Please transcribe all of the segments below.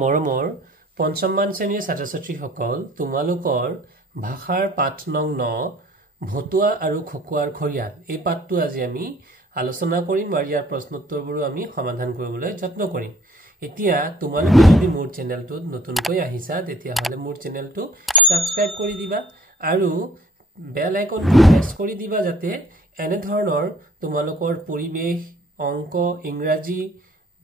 মৰমৰ পঞ্চমমান শ্ৰেণীৰ ছাত্ৰ-ছাত্ৰীসকল তোমালোকৰ ভাষাৰ পাঠ নং 9 ভতুৱা আৰু খকুৱাৰ খৰিয়াল এই পাঠটো আজি আমি আলোচনা কৰিম আৰু ইয়াৰ প্ৰশ্নোত্তৰবোৰ আমি সমাধান কৰিবলৈ যত্ন কৰিম। এতিয়া তোমালোকে যদি মোৰ চেনেলটোত নতুনকৈ আহিছা তেতিয়াহলে মোৰ চেনেলটো সাবস্ক্ৰাইব কৰি দিবা আৰু বেল আইকনটো প্ৰেছ কৰি দিবা যাতে এনে ধৰণৰ তোমালোকৰ পৰিৱেশ, অংক, ইংৰাজী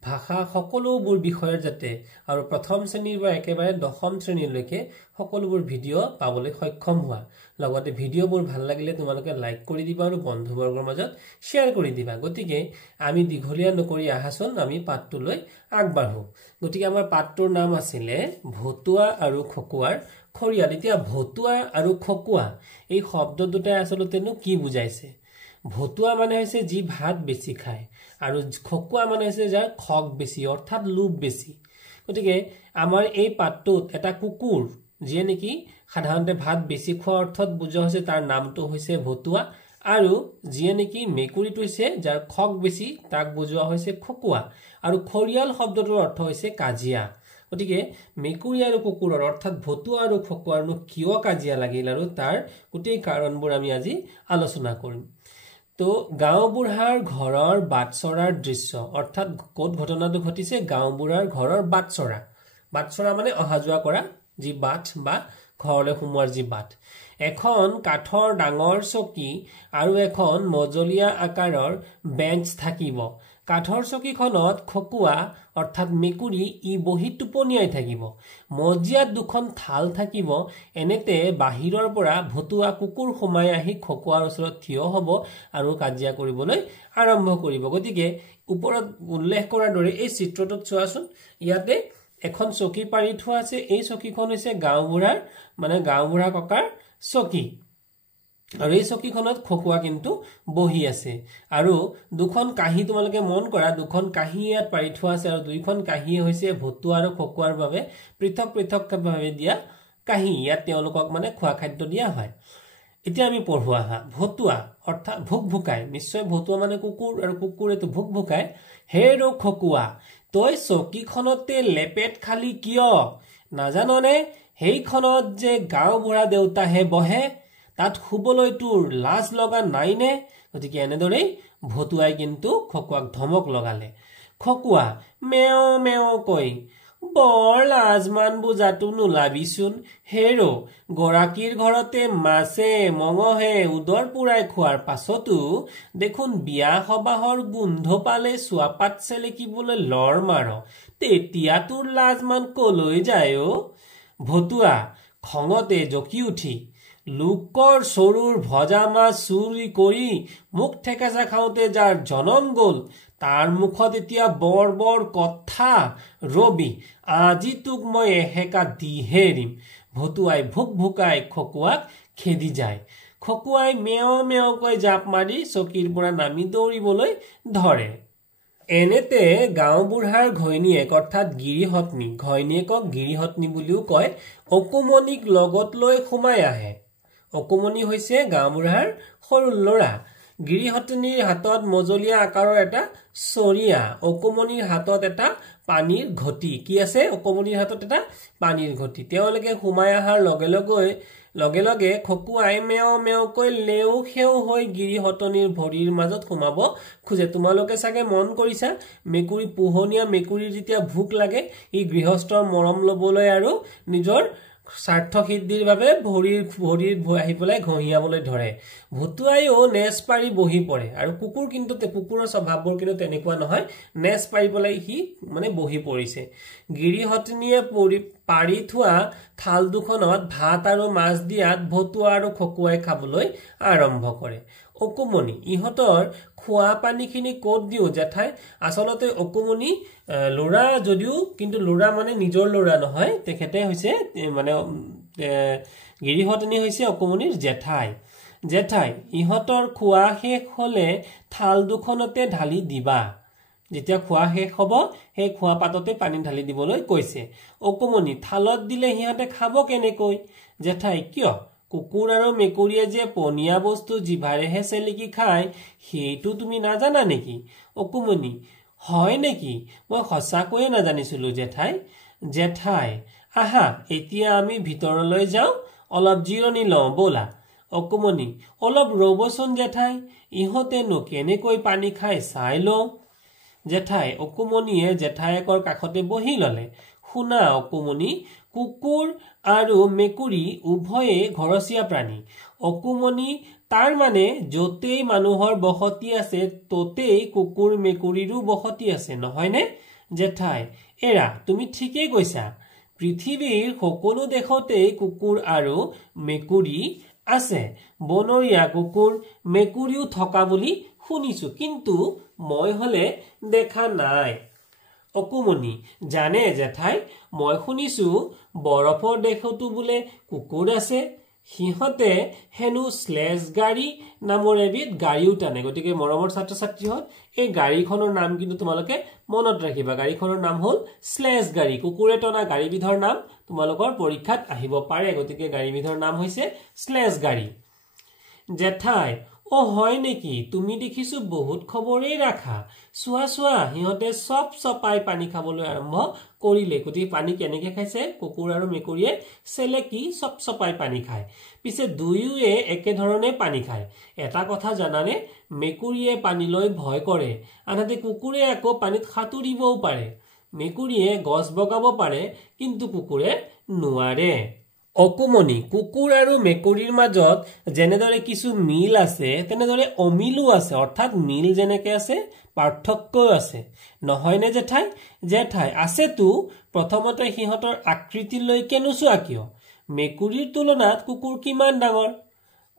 ভাষা সকলোবোৰ বিষয়ৰ যাতে আৰু প্ৰথম শ্ৰেণীৰ পৰা একেবাৰে দশম শ্ৰেণীলৈকে সকলোবোৰ ভিডিঅ পাবলৈ সক্ষম হোৱা। লগতে ভিডিঅবোৰ ভাল লাগিলে তোমালোকে লাইক কৰি দিবা আৰু বন্ধুবৰ্গৰ মাজত শ্বেয়াৰ কৰি দিবা। গতিকে আমি দীঘলীয়া নকৰি আহাচোন আমি পাঠটোলৈ আগবাঢ়ো। গতিকে আমাৰ পাঠটোৰ নাম আছিলে ভতুৱা আৰু খকুৱাৰ খৰিয়াল। এতিয়া ভতুৱা আৰু খকুৱা এই শব্দ দুটাই আচলতেনো কি বুজাইছে? ভতুৱা মানে হৈছে যি ভাত বেছি খায় আৰু খকুৱা মানে হৈছে যাৰ খক বেছি অৰ্থাৎ লোভ বেছি। গতিকে আমাৰ এই পাঠটোত এটা কুকুৰ যিয়ে নেকি সাধাৰণতে ভাত বেছি খোৱা অৰ্থত বুজোৱা হৈছে তাৰ নামটো হৈছে ভতুৱা আৰু যিয়ে নেকি মেকুৰীটো হৈছে যাৰ খক বেছি তাক বুজোৱা হৈছে খকুৱা আৰু খৰিয়াল শব্দটোৰ অৰ্থ হৈছে কাজিয়া। গতিকে মেকুৰী আৰু কুকুৰৰ অৰ্থাৎ ভতুৱা আৰু খকুৱাৰনো কিয় কাজিয়া লাগিল আৰু তাৰ গোটেই কাৰণবোৰ আমি আজি আলোচনা কৰিম। তো গাঁওবুঢ়াৰ ঘৰৰ বাটচৰাৰ দৃশ্য অৰ্থাৎ ক'ত ঘটনাটো ঘটিছে? গাঁওবুঢ়াৰ ঘৰৰ বাটচৰা। বাটচৰা মানে অহা যোৱা কৰা যি বাট বা ঘৰলৈ সোমোৱাৰ যি বাট। এখন কাঠৰ ডাঙৰ চকী আৰু এখন মজলীয়া আকাৰৰ বেঞ্চ থাকিব। কাঠৰ চকীখনত খকুৱা অৰ্থাৎ মেকুৰী ই বহি টোপনিয়াই থাকিব। মজিয়াত দুখন থাল থাকিব। এনেতে বাহিৰৰ পৰা ভতুৱা কুকুৰ সোমাই আহি খকুৱাৰ ওচৰত থিয় হ'ব আৰু কাজিয়া কৰিবলৈ আৰম্ভ কৰিব। গতিকে ওপৰত উল্লেখ কৰাৰ দৰে এই চিত্ৰটোত চোৱাচোন, ইয়াতে এখন চকী পাৰি থোৱা আছে। এই চকীখন হৈছে গাঁওবুঢ়াৰ মানে গাঁওবুঢ়া ককাৰ চকী আৰু এই চকীখনত খকুৱা কিন্তু বহি আছে আৰু দুখন কাঁহী তোমালোকে মন কৰা, দুখন কাঁহী ইয়াত পাৰি থোৱা আছে আৰু দুইখন কাঁহী হৈছে ভতুৱা আৰু খকুৱাৰ বাবে পৃথক পৃথকভাৱে দিয়া কাঁহী। ইয়াত তেওঁলোকক মানে খোৱা খাদ্য দিয়া হয়। এতিয়া আমি পঢ়ো আহা। ভতুৱা অৰ্থাৎ ভুক ভুকাই, নিশ্চয় ভতুৱা মানে কুকুৰ আৰু কুকুৰেটো ভুক ভুকাই। হে ৰ খকুৱা, তই চকীখনতে লেপেট খালি কিয়? নাজাননে সেইখনত যে গাঁওবুঢ়া দেউতাহে বহে, তাত শুবলৈ তোৰ লাজ লগা নাইনে? গতিকে এনেদৰেই ভতুৱাই কিন্তু খকুৱাক ধমক লগালে। খকুৱা মেও মেও কৈ, বৰ লাজমান বুজাটো নোলাবিচোন। হেৰ গৰাকীৰ ঘৰতে মাছে মঙহে উদৰ পুৰাই খোৱাৰ পাছতো দেখোন বিয়া সবাহৰ গোন্ধ পালে চুৱাপাত চেলেকিবলৈ লৰ মাৰ, তেতিয়া তোৰ লাজমান কলৈ যায় অ? ভতুৱা খঙতে জকি উঠি লোকৰ চৰুৰ ভজা মাছ চুৰি কৰি মুখ ঠেকেচা খাওঁতে যাৰ জনম গল তাৰ মুখত এতিয়া বৰ বৰ কথা ৰবি, আজি তোক মই এহেকা দিহে এৰিম। ভতুৱাই ভুক ভুকাই খকুৱাক খেদি যায়। খকুৱাই মেও মেওকৈ জাপ মাৰি চকীৰ পৰা নামি দৌৰিবলৈ ধৰে। এনেতে গাঁওবুঢ়াৰ ঘৈণীয়েক অৰ্থাৎ গিৰিহতনী, ঘৈণীয়েকক গিৰিহতনী বুলিও কয়, অকুমনিক লগত লৈ সোমাই আহে। অকুমনি হৈছে গাঁওবুঢ়াৰ সৰু ল'ৰা। গিৰিহতনীৰ হাতত মজলীয়া আকাৰৰ এটা চৰিয়া, অকুমনিৰ হাতত এটা পানীৰ ঘটি। কি আছে? অকুমনিৰ হাতত এটা পানীৰ ঘটি। তেওঁলোকে সোমাই অহাৰ লগে লগে খকুৱাই মেও মেওকৈ লেও সেও হৈ গিৰিহতনীৰ ভৰিৰ মাজত সোমাব খোজে। তোমালোকে চাগে মন কৰিছা, মেকুৰী পোহনীয়া মেকুৰীৰ যেতিয়া ভোক লাগে ই গৃহস্থৰ মৰম লবলৈ আৰু নিজৰ স্বাৰ্থ সিদ্ধিৰ বাবে ভৰিৰ আহি পেলাই ঘঁহিয়াবলৈ ধৰে। ভতুৱাইও নেজ পাৰি বহি পৰে আৰু কুকুৰ কিন্তু কুকুৰৰ স্বভাৱবোৰ কিন্তু তেনেকুৱা নহয়, নেজ পাৰি পেলাই সি মানে বহি পৰিছে। গিৰিহতনীয়ে পাৰি থোৱা থাল দুখনত ভাত আৰু মাছ দিয়াত ভতুৱা আৰু খকুৱাই খাবলৈ আৰম্ভ কৰে। অকুমনি ইহঁতৰ খোৱা পানীখিনি ক'ত দিও জেঠাই? আচলতে অকুমনি ল'ৰা যদিও কিন্তু ল'ৰা মানে নিজৰ ল'ৰা নহয়, তেখেতে হৈছে মানে গিৰিহতনী হৈছে অকুমনিৰ জেঠাই। জেঠাই ইহঁতৰ খোৱা শেষ হলে থাল দুখনতে ঢালি দিবা। যেতিয়া খোৱা শেষ হব সেই খোৱা পাততে পানী ঢালি দিবলৈ কৈছে। অকুমনি থালত দিলে সিহঁতে খাব কেনেকৈ? জেঠাই কিয়? কুকুৰ আৰু মেকুৰীয়ে যে পনীয়া বস্তু জিভাৰেহে চেলেকি খায় সেইটো তুমি নাজানা নেকি? অকুমনি হয় নেকি? মই সঁচাকৈয়ে নাজানিছিলো জেঠাই। জেঠাই আহা এতিয়া আমি ভিতৰলৈ যাওঁ অলপ জিৰণি লওঁ বলা অকুমনি অলপ ৰবচোন জেঠাই ইহঁতেনো কেনেকৈ পানী খাই চাই লওঁ জেঠাই অকুমনিয়ে জেঠায়েকৰ কাষতে বহি ললে শুনা অকুমনি কুকুৰ আৰু মেকুৰী উভয়ে ঘৰচীয়া প্ৰাণী অকুমনি তাৰ মানে যতেই মানুহৰ বসতি আছে ততেই কুকুৰ মেকুৰীৰো বসতি আছে নহয়নে জেঠাই এৰা তুমি ঠিকেই কৈছা পৃথিৱীৰ সকলো দেশতেই কুকুৰ আৰু মেকুৰী আছে বনৰীয়া কুকুৰ মেকুৰীও থকা বুলি শুনিছো কিন্তু মই হলে দেখা নাই অকুমনি জানে জেঠাই মই শুনিছো বৰফৰ দেশতো বোলে কুকুৰ আছে সিহঁতে হেনো স্লেজ গাড়ী নামৰ এবিধ গাড়ীও টানে গতিকে মৰমৰ ছাত্ৰ ছাত্ৰীহঁত এই গাড়ীখনৰ নাম কিন্তু তোমালোকে মনত ৰাখিবা গাড়ীখনৰ নাম হ'ল স্লেজ গাড়ী কুকুৰে টনা গাড়ীবিধৰ নাম তোমালোকৰ পৰীক্ষাত আহিব পাৰে গতিকে গাড়ীবিধৰ নাম হৈছে স্লেজ গাড়ী জেঠাই ও হয় নেকি তুমি দেখিছো বহুত খবৰেই ৰাখা চোৱা চোৱা সিহঁতে চপ চপাই পানী খাবলৈ আৰম্ভ কৰিলে গতিকে পানী কেনেকৈ খাইছে কুকুৰ আৰু মেকুৰীয়ে চেলেকি চপ চপাই পানী খায় পিছে দুয়োৱে একেধৰণে পানী খায় এটা কথা জানানে মেকুৰীয়ে পানীলৈ ভয় কৰে আনহাতে কুকুৰে আকৌ পানীত সাঁতুৰিবও পাৰে মেকুৰীয়ে গছ বগাব পাৰে কিন্তু কুকুৰে নোৱাৰে অকুমনি কুকুৰ আৰু মেকুৰীৰ মাজত যেনেদৰে কিছু মিল আছে তেনেদৰে অমিলো আছে অৰ্থাৎ মিল যেনেকৈ আছে পাৰ্থক্যও আছে নহয়নে জেঠাই জেঠাই আছেতো প্ৰথমতে সিহঁতৰ আকৃতিলৈকে নোচোৱা কিয় মেকুৰীৰ তুলনাত কুকুৰ কিমান ডাঙৰ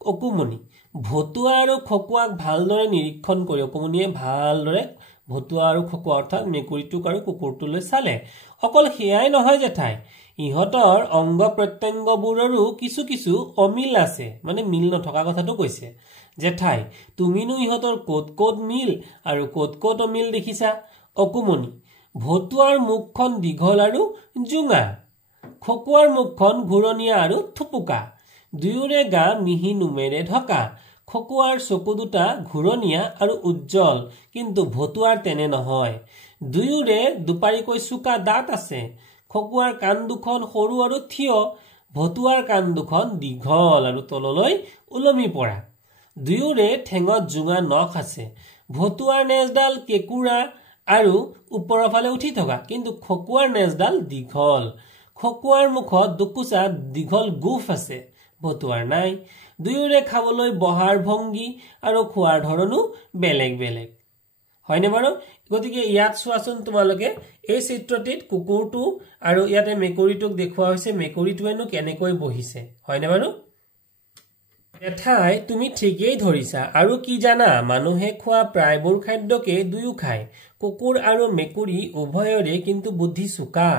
অকুমনি ভতুৱা আৰু খকুৱাক ভালদৰে নিৰীক্ষণ কৰি অকুমনিয়ে ভালদৰে ভতুৱা আৰু খকুৱা অৰ্থাৎ মেকুৰীটোক আৰু কুকুৰটোলৈ চালে অকল সেয়াই নহয় জেঠাই ইহঁতৰ অংগ প্ৰত্যংগবোৰৰো কিছু কিছু অমিল আছে মানে মিল নথকা কথাটো কৈছে জেঠাই তুমিনো ইহঁতৰ ক'ত ক'ত মিল আৰু ক'ত ক'ত অমিল দেখিছা অকুমনি ভতুৱাৰ মুখখন দীঘল আৰু জোঙা খকুৱাৰ মুখখন ঘূৰণীয়া আৰু থুপুকা দুয়োৰে গা মিহি নোমেৰে ঢকা খকুৱাৰ চকু দুটা ঘূৰণীয়া আৰু উজ্জ্বল কিন্তু ভতুৱাৰ তেনে নহয় দুয়োৰে দুপাৰিকৈ চোকা দাঁত আছে খকুৱাৰ কাণ দুখন সৰু আৰু থিয় ভতুৱাৰ কাণ দুখন দীঘল আৰু তললৈ ওলমি পৰা দুয়োৰে ঠেঙত জোঙা নখ আছে ভতুৱাৰ নেজডাল কেঁকুৰা আৰু ওপৰৰ ফালে উঠি থকা কিন্তু খকুৱাৰ নেজডাল দীঘল খকুৱাৰ মুখত দুকোচা দীঘল গোফ আছে ভতুৱাৰ নাই দুয়োৰে খাবলৈ বহাৰ ভংগী আৰু খোৱাৰ ধৰণো বেলেগ বেলেগ হয়নে বাৰু গতিকে ইয়াত চোৱাচোন তোমালোকে এই চিত্ৰটিত কুকুৰটো আৰু ইয়াতে মেকুৰীটোক দেখুওৱা হৈছে মেকুৰীটোৱেনো কেনেকৈ বহিছে হয়নে বাৰু জেঠাই তুমি ঠিকেই ধৰিছা আৰু কি জানা মানুহে খোৱা প্ৰায়বোৰ খাদ্যকে দুয়ো খায় কুকুৰ আৰু মেকুৰী উভয়ৰে কিন্তু বুদ্ধি চোকা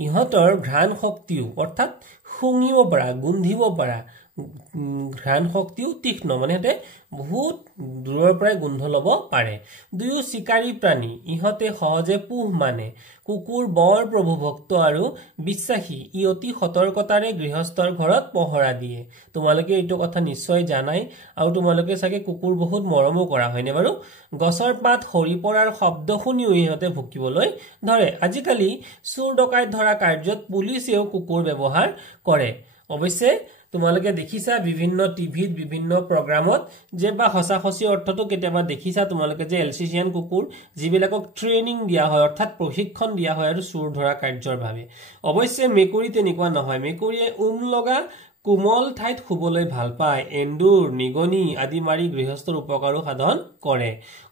ইহঁতৰ ঘ্ৰাণ শক্তিও অৰ্থাৎ শুঙিব পৰা গোন্ধিব পৰা ঘ্ৰাণ শক্তিও তীক্ষ্ণ মানে সিহঁতে বহুত দূৰৰ পৰাই গোন্ধ ল'ব পাৰে দুয়ো চিকাৰী প্ৰাণী ইহঁতে সহজে পোহ মানে কুকুৰ বৰ প্ৰভুভক্ত আৰু বিশ্বাসী ই অতি সতৰ্কতাৰে গৃহস্থৰ ঘৰত পহৰা দিয়ে তোমালোকে এইটো কথা নিশ্চয় জানাই আৰু তোমালোকে চাগে কুকুৰ বহুত মৰমো কৰা হয়নে বাৰু গছৰ পাত সৰি পৰাৰ শব্দ শুনিও ইহঁতে ভুকিবলৈ ধৰে আজিকালি চোৰ ডকাইত ধৰা কাৰ্যত পুলিচেও কুকুৰ ব্যৱহাৰ কৰে অৱশ্যে তোমালোকে দেখিছা বিভিন্ন টিভিত বিভিন্ন প্ৰগ্ৰামত যে বা হসাহসি অৰ্থটো কেতিয়াবা দেখিছা তোমালোকে যে এলচিচিয়ান কুকুৰ যিবিলাকক ট্ৰেইনিং দিয়া হয় অৰ্থাৎ প্ৰশিক্ষণ দিয়া হয় আৰু চোৰ ধৰা কাৰ্যৰ বাবে অৱশ্যে মেকুৰী তেনেকুৱা নহয় মেকুৰীয়ে লগা কোমল ঠাইত শুবলৈ ভাল পায় এন্দুৰ নিগনি আদি মাৰি গৃহস্থৰ উপকাৰো সাধন কৰে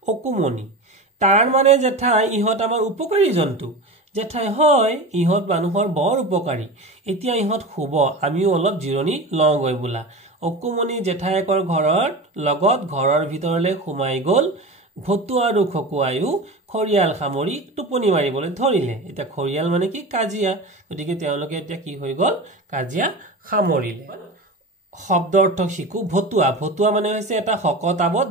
অকুমনি তাৰ মানে জেঠাই ইহঁত আমাৰ উপকাৰী জন্তু জেঠাই হয় ইহঁত মানুহৰ বৰ উপকাৰী এতিয়া ইহঁত শুব আমিও অলপ জিৰণি লওঁগৈ বোলা অকুমনি জেঠায়েকৰ ঘৰৰ লগত ঘৰৰ ভিতৰলৈ সোমাই গ'ল ভতুৱা আৰু খকুৱায়ো খৰিয়াল সামৰি টোপনি মাৰিবলৈ ধৰিলে এতিয়া খৰিয়াল মানে কি কাজিয়া গতিকে তেওঁলোকে এতিয়া কি হৈ গ'ল কাজিয়া সামৰিলে শব্দ অৰ্থ শিকো ভতুৱা ভতুৱা মানে হৈছে এটা শকতাবত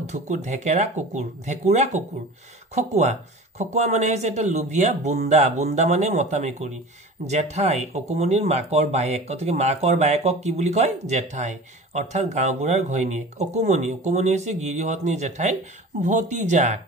ভেকুৰা কুকুৰ খকুৱা খকুৱা মানে হৈছে এটা লোভিয়া বুন্দা বুন্দা মানে মতা মেকুৰী জেঠাই অকুমনিৰ মাকৰ বায়েক গতিকে মাকৰ বায়েকক কি বুলি কয় জেঠাই অৰ্থাৎ গাঁওবুঢ়াৰ ঘৈণীয়েক অকুমনি অকুমনি হৈছে গিৰিহতনী জেঠাইৰ ভতিজাক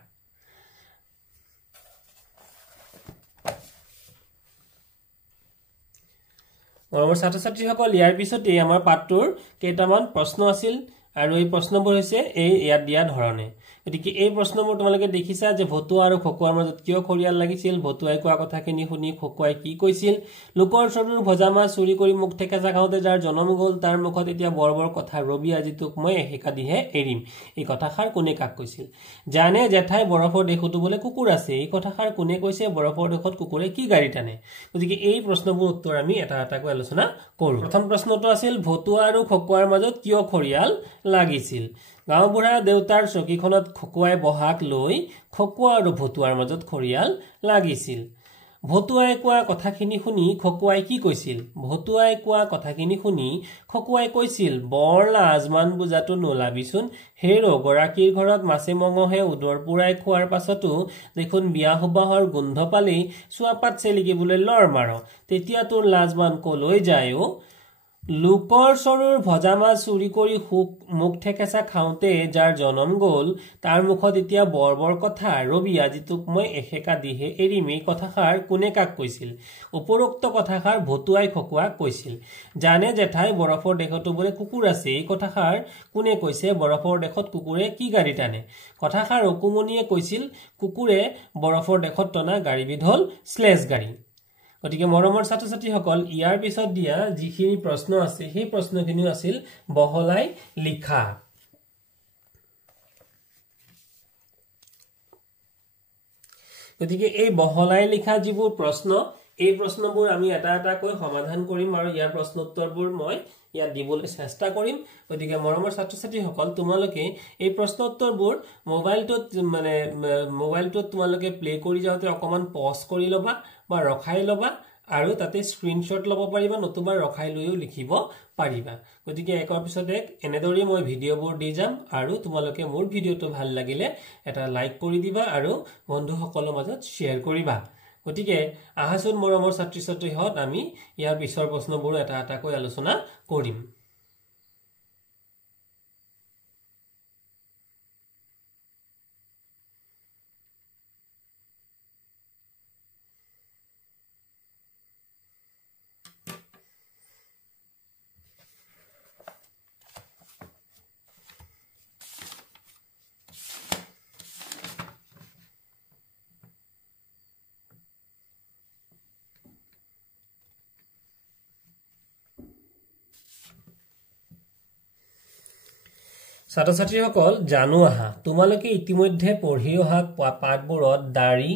আমাৰ ছাত্ৰ-ছাত্ৰীসকল ইয়াৰ পিছতে আমাৰ পাঠটোৰ কেইটামান প্ৰশ্ন আছিল আৰু এই প্ৰশ্নবোৰ হৈছে এই ইয়াত দিয়া ধৰণে গতিকে এই প্ৰশ্নবোৰ তোমালোকে দেখিছা যে ভতুৱা আৰু খকুৱাৰ মাজত কিয় খৰিয়াল লাগিছিল ভতুৱাই কোৱা কথাখিনি শুনি খকুৱাই কি কৈছিল লোকৰ চৰুৰ ভজা মাছ চুৰি কৰি মুখ ঠেকেচা খাওঁতে যাৰ জনম গ'ল তাৰ মুখত এতিয়া বৰ বৰ কথা ৰবি আজি তোক মই এশেকা দিহে এৰিম এই কথাষাৰ কোনে কাক কৈছিল জানে জেঠাই বৰফৰ দেশতো বোলে কুকুৰ আছে এই কথাষাৰ কোনে কৈছে বৰফৰ দেশত কুকুৰে কি গাড়ী টানে গতিকে এই প্ৰশ্নবোৰ উত্তৰ আমি এটা এটাকৈ আলোচনা কৰো প্ৰথম প্ৰশ্নটো আছিল ভতুৱা আৰু খকুৱাৰ মাজত কিয় খৰিয়াল লাগিছিল গাঁওবুঢ়া দেউতাৰ চকীখনত খকুৱাই বহাক লৈ খকুৱা আৰু ভতুৱাৰ মাজত খৰিয়াল লাগিছিল ভতুৱাই কোৱা কথাখিনি শুনি খকুৱাই কি কৈছিল ভতুৱাই কোৱা কথাখিনি শুনি খকুৱাই কৈছিল বৰ লাজমান বুজাটো নোলাবিচোন হেৰো গৰাকীৰ ঘৰত মাছে মঙহে উদৰ পুৰাই খোৱাৰ পাছতো দেখোন বিয়া সবাহৰ গোন্ধ পালেই চুৱাপাত চেলিকিবলৈ লৰ মাৰ তেতিয়া তোৰ লাজমান কলৈ যায় অ লোকৰ চৰুৰ ভজা মাছ চুৰি কৰি মুখ ঠেকেচা খাওঁতে যাৰ জনম গ'ল তাৰ মুখত এতিয়া বৰ বৰ কথা ৰবি আজি তোক মই এশেকা দিহে এৰিম এই কথাষাৰ কোনে কাক কৈছিল উপৰোক্ত কথাষাৰ ভতুৱাই খকুৱাক কৈছিল জানে জেঠাই বৰফৰ দেশতো বোলে কুকুৰ আছে এই কথাষাৰ কোনে কৈছে বৰফৰ দেশত কুকুৰে কি গাড়ী টানে কথাষাৰ অকুমনিয়ে কৈছিল কুকুৰে বৰফৰ দেশত টনা গাড়ীবিধ হ'ল স্লেজ গাড়ী গতিকে মৰমৰ ছাত্ৰ-ছাত্ৰীসকল ইয়াৰ পিছত দিয়া যিখিনি প্ৰশ্ন আছে সেই প্ৰশ্নখিনি আছিল বহলাই লিখা গতিকে এই বহলাই লিখা যিবোৰ প্ৰশ্ন এই প্ৰশ্নবোৰ আমি এটা এটাকৈ সমাধান কৰিম আৰু ইয়াৰ প্ৰশ্ন উত্তৰবোৰ মই ইয়াত দিবলৈ চেষ্টা কৰিম গতিকে মৰমৰ ছাত্ৰ-ছাত্ৰীসকল তোমালোকে এই প্ৰশ্ন উত্তৰবোৰ মোবাইলটোত তোমালোকে প্লে কৰি যাওঁতে অকমান পজ কৰি ল'বা বা ৰখাই ল'বা আৰু তাতে স্ক্ৰীনশ্বট ল'ব পাৰিবা নতুবা ৰখাই লৈও লিখিব পাৰিবা গতিকে একৰ পিছত এক এনেদৰে মই ভিডিঅ'বোৰ দি যাম আৰু তোমালোকে মোৰ ভিডিঅ'টো ভাল লাগিলে এটা লাইক কৰি দিবা আৰু বন্ধুসকলৰ মাজত শ্বেয়াৰ কৰিবা গতিকে আহাচোন মৰমৰ ছাত্ৰ-ছাত্ৰীহঁত আমি ইয়াৰ পিছৰ প্ৰশ্নবোৰ এটা এটাকৈ আলোচনা কৰিম ছাত্ৰ-ছাত্ৰীসকল জানো আহা তোমালোকে ইতিমধ্যে পঢ়ি অহা পাঠবোৰত দাড়ি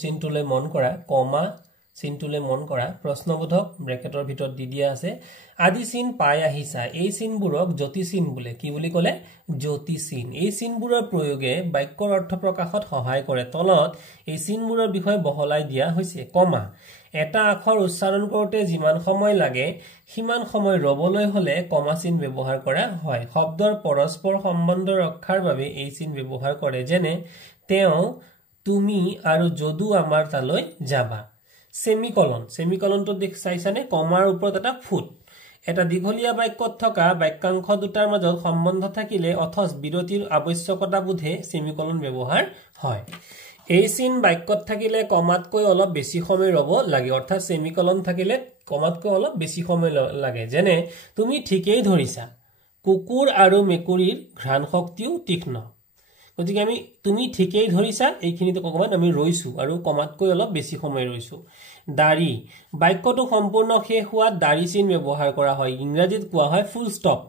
চিনটোলৈ মন কৰা কমা চিনটোলৈ মন কৰা প্ৰশ্নবোধক ব্ৰেকেটৰ ভিতৰত দি দিয়া আছে আদি চিন পাই আহিছা এই চিনবোৰক জ্যোতি চিন বোলে কি বুলি ক'লে জ্যোতি চিন এই চিনবোৰৰ প্ৰয়োগে বাক্যৰ অৰ্থ প্ৰকাশত সহায় কৰে তলত এই চিনবোৰৰ বিষয়ে বহলাই দিয়া হৈছে কমা এটা আখৰ উচ্চাৰণ কৰোঁতে যিমান সময় লাগে সিমান সময় ৰবলৈ হলে কমা চিন ব্যৱহাৰ কৰা হয় শব্দৰ পৰস্পৰ সম্বন্ধ ৰক্ষাৰ বাবে এই চিন ব্যৱহাৰ কৰে যেনে তেওঁ তুমি আৰু যদু আমাৰ তালৈ যাবা সেমিকলনটো দেখ চাইছানে কমাৰ ওপৰত এটা ফুট এটা দীঘলীয়া বাক্যত থকা বাক্যাংশ দুটাৰ মাজত সম্বন্ধ থাকিলে অথচ বিৰতিৰ আৱশ্যকতা বোধে সেমিকলন ব্যৱহাৰ হয় এই চিন বাক্যত থাকিলে কমাতকৈ অলপ বেছি সময় ৰব লাগে অৰ্থাৎ সেমিকলন থাকিলে কমাতকৈ অলপ বেছি সময় লাগে যেনে তুমি ঠিকই ধৰিছা কুকুৰ আৰু মেকুৰীৰ ঘ্ৰাণ শক্তিও তীক্ষ্ণ গতিকে আমি তুমি ঠিকই ধৰিছা এইখিনিতে অকমান আমি ৰৈছো আৰু কমাতকৈ অলপ বেছি সময় ৰৈছো দাড়ি বাক্যটো সম্পূৰ্ণ শেষ হোৱাত দাড়ি চিন ব্যৱহাৰ কৰা হয় ইংৰাজীত কোৱা হয় ফুল ষ্টপ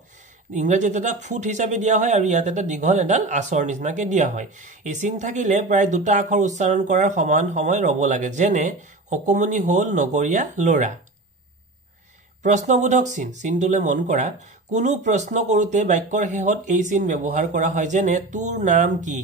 ইংৰাজীত এটা ফুট হিচাপে দিয়া হয় আৰু ইয়াত এটা দীঘল এডাল আচৰ নিচিনাকে দিয়া হয় এই চিন থাকিলে প্ৰায় দুটা আখৰ উচ্চাৰণ কৰাৰ সমান সময় ৰব লাগে যেনে অকমনি হল নগৰীয়া লৰা প্ৰশ্নবোধক চিনটোলৈ মন কৰা কোনো প্ৰশ্ন কৰোতে বাক্যৰ শেষত এই চিন ব্যৱহাৰ কৰা হয় যেনে তোৰ নাম কি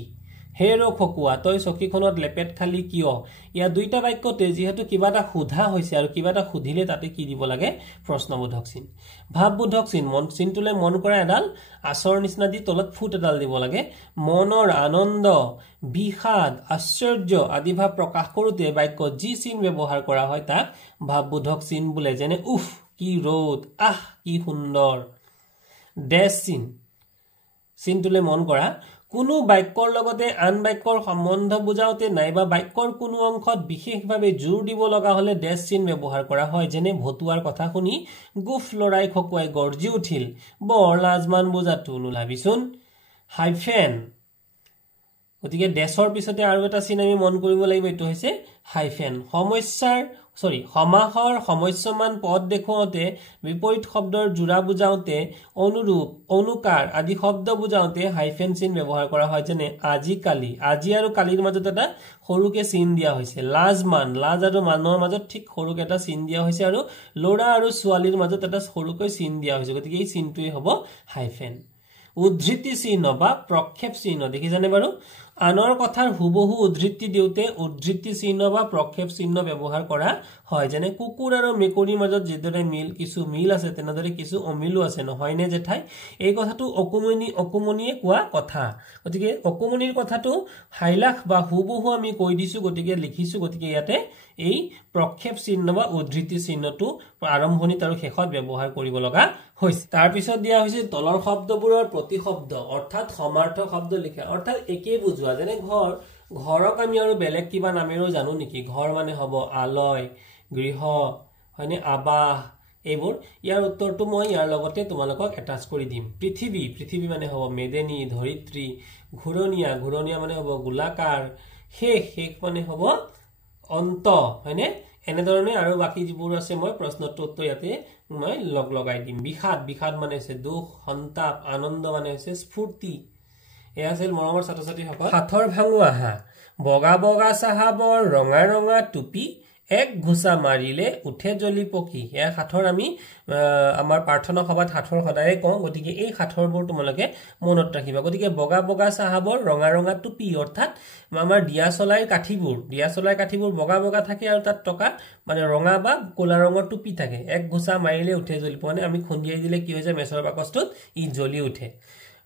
হেৰো খকুৱা তই চকীখনত লেপেট খালি কিয় ইয়া দুইটা বাক্যতে যেহেতু কিবা এটা সোধা হৈছে আৰু কিবা এটা সুধিলে তাতে কি দিব লাগে প্ৰশ্নবোধক চিন ভাৱবোধক চিনটোলৈ মন কৰা এডাল আচৰ নিচিনা দি তলত ফুট এডাল দিব লাগে মনৰ আনন্দ বিষাদ আশ্চৰ্য আদি ভাৱ প্ৰকাশ কৰোতে বাক্যত যি চিন ব্যৱহাৰ কৰা হয় তাক ভাৱবোধক চিন বোলে যেনে উফ কি ৰ'দ কি সুন্দৰ ডেছ চিনটোলৈ মন কৰা কোনো বাক্যৰ লগতে আন বাক্যৰ সম্বন্ধ বুজাওতে নাইবা বাক্যৰ কোনো অংশত বিশেষভাৱে জোৰ দিব লগা হলে ডেছ চিহ্ন ব্যৱহাৰ কৰা হয় যেনে ভতুৱাৰ কথা শুনি গুফ লৰাই খকুৱাই গৰ্জি উঠিল বৰ লাজমান বুজাটো নোলাবিচোন হাইফেন গতিকে ডেছৰ পিছতে আৰু এটা চিহ্ন আমি মন কৰিব লাগিব এটো হৈছে হাইফেন সমাসৰ সমস্যমান পদ দেখুৱাওতে বিপৰীত শব্দৰ জোৰা বুজাওতে অনুৰূপ অনুকাৰ আদি শব্দ বুজাওতে হাইফেন চিহ্ন ব্যৱহাৰ কৰা হয় যেনে আজি কালি আজি আৰু কালিৰ মাজত এটা সৰুকে চিহ্ন দিয়া হৈছে লাজমান লাজ আৰু মানৰ মাজত ঠিক সৰুকে এটা চিহ্ন দিয়া হৈছে আৰু লৰা আৰু ছোৱালীৰ মাজত এটা সৰুকৈ চিহ্ন দিয়া হৈছে গতিকে এই চিহ্নটোই হ'ব হাইফেন উদ্ধৃতি চিহ্ন বা প্ৰক্ষেপ চিহ্ন দেখিছানে বাৰু আনৰ কথাৰ হুবহু উদ্ধৃতি দিওতে উদ্ধৃতি চিহ্ন বা প্ৰক্ষেপ চিহ্ন ব্যৱহাৰ কৰা হয় যেনে কুকুৰ আৰু মেকুৰীৰ মাজত যেদৰে কিছু মিল আছে তেনেদৰে কিছু অমিলো আছে নহয় নে জেঠাই এই কথাটো অকুমনিয়ে কোৱা কথা গতিকে অকুমনিৰ কথাটো হাইলাখ বা হুবহু আমি কৈ দিছো গতিকে লিখিছো গতিকে ইয়াতে এই প্ৰক্ষেপ চিহ্ন বা উদ্ধৃতি চিহ্নটো আৰম্ভণিত আৰু শেষত ব্যৱহাৰ কৰিব লগা হৈছে তাৰ পিছত দিয়া হৈছে তলৰ শব্দবোৰৰ প্ৰতিশব্দ অৰ্থাৎ সমাৰ্থক শব্দ লিখা অৰ্থাৎ একে বুজোৱা যেনে ঘৰক আমি আৰু বেলেগ কিবা নামেৰেও জানো নেকি ঘৰ মানে হ'ব আলয় গৃহ হয়নে আবাহ এইবোৰ ইয়াৰ উত্তৰটো মই ইয়াৰ লগতে তোমালোকক এটাচ কৰি দিম পৃথিৱী মানে হ'ব মেদেনী ধৰিত্ৰী ঘূৰণীয়া মানে হ'ব গোলাকাৰ শেষ মানে হ'ব অন্ত হয়নে এনেধৰণে আৰু বাকি যিবোৰ আছে মই প্ৰশ্নটোৰ উত্তৰ ইয়াতে মই লগাই দিম বিষাদ মানে হৈছে দুখ সন্তাপ আনন্দ মানে হৈছে স্ফূৰ্তি এয়া আছিল মৰমৰ ছাত্ৰ ছাত্ৰীসকল হাতৰ ভাঙুৱা হা বগা বগা চাহাবৰ ৰঙা ৰঙা টুপি এক ঘুষা মাৰিলে উঠে জ্বলি পকি এয়া হাতৰ আমি আমাৰ প্ৰাৰ্থনা সভাত হাতৰ সদায় কওঁ গতিকে এই হাতৰবোৰ তোমালোকে মনত ৰাখিবা গতিকে বগা বগা চাহাবৰ ৰঙা ৰঙা টুপি অৰ্থাৎ আমাৰ দিয়া চলাই কাঠিবোৰ বগা বগা থাকে আৰু তাত টকা মানে ৰঙা বা কোলা ৰঙৰ টুপি থাকে এক ঘুষা মাৰিলে উঠে জ্বলি পকি আমি খুন্দিয়াই দিলে কি হৈ যায় মেছৰ বাকচটোত ই জ্বলি উঠে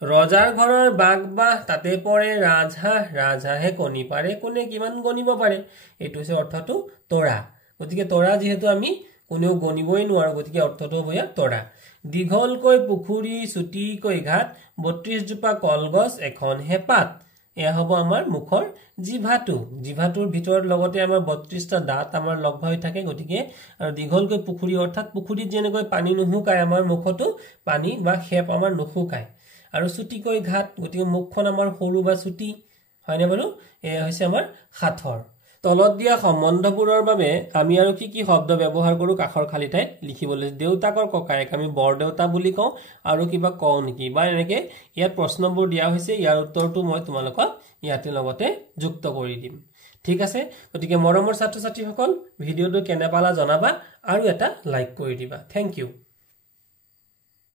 ৰজাৰ ঘৰৰ বাঘ তাতে পৰে ৰাজহাঁহে কণী পাৰে কোনে কিমান গণিব পাৰে এইটো হৈছে অৰ্থটো তৰা গতিকে তৰা যিহেতু আমি কোনেও গণিবই নোৱাৰো গতিকে অৰ্থটো হ'ব ইয়াৰ তৰা দীঘলকৈ পুখুৰী চুটিকৈ ঘাট ৩২ জোপা কলগছ এখন হেপাত এয়া হ'ব আমাৰ মুখৰ জিভাটোৰ ভিতৰত লগতে আমাৰ ৩২টা দাঁত আমাৰ লগ হৈ থাকে গতিকে আৰু দীঘলকৈ পুখুৰী অৰ্থাৎ পুখুৰীত যেনেকৈ পানী নুহুকায় আমাৰ মুখতো পানী বা খেপ আমাৰ নুহুকায় আৰু চুটিকৈ ঘাট গতিকে মুখখন আমাৰ সৰু বা চুটি হয়নে বাৰু এয়া হৈছে আমাৰ হাতৰ তলত দিয়া সম্বন্ধবোৰৰ বাবে আমি আৰু কি শব্দ ব্যৱহাৰ কৰো কাখৰ খালি ঠাইত লিখিবলৈ দেউতাকৰ ককায়েক আমি বৰদেউতা বুলি কওঁ আৰু কিবা কওঁ নেকি বা এনেকে ইয়াত প্ৰশ্নবোৰ দিয়া হৈছে ইয়াৰ উত্তৰটো মই তোমালোকক ইয়াতে লগতে যুক্ত কৰি দিম ঠিক আছে গতিকে মৰমৰ ছাত্ৰ ছাত্ৰীসকল ভিডিঅটো কেনে পালা জনাবা আৰু এটা লাইক কৰি দিবা থ্যাংক ইউ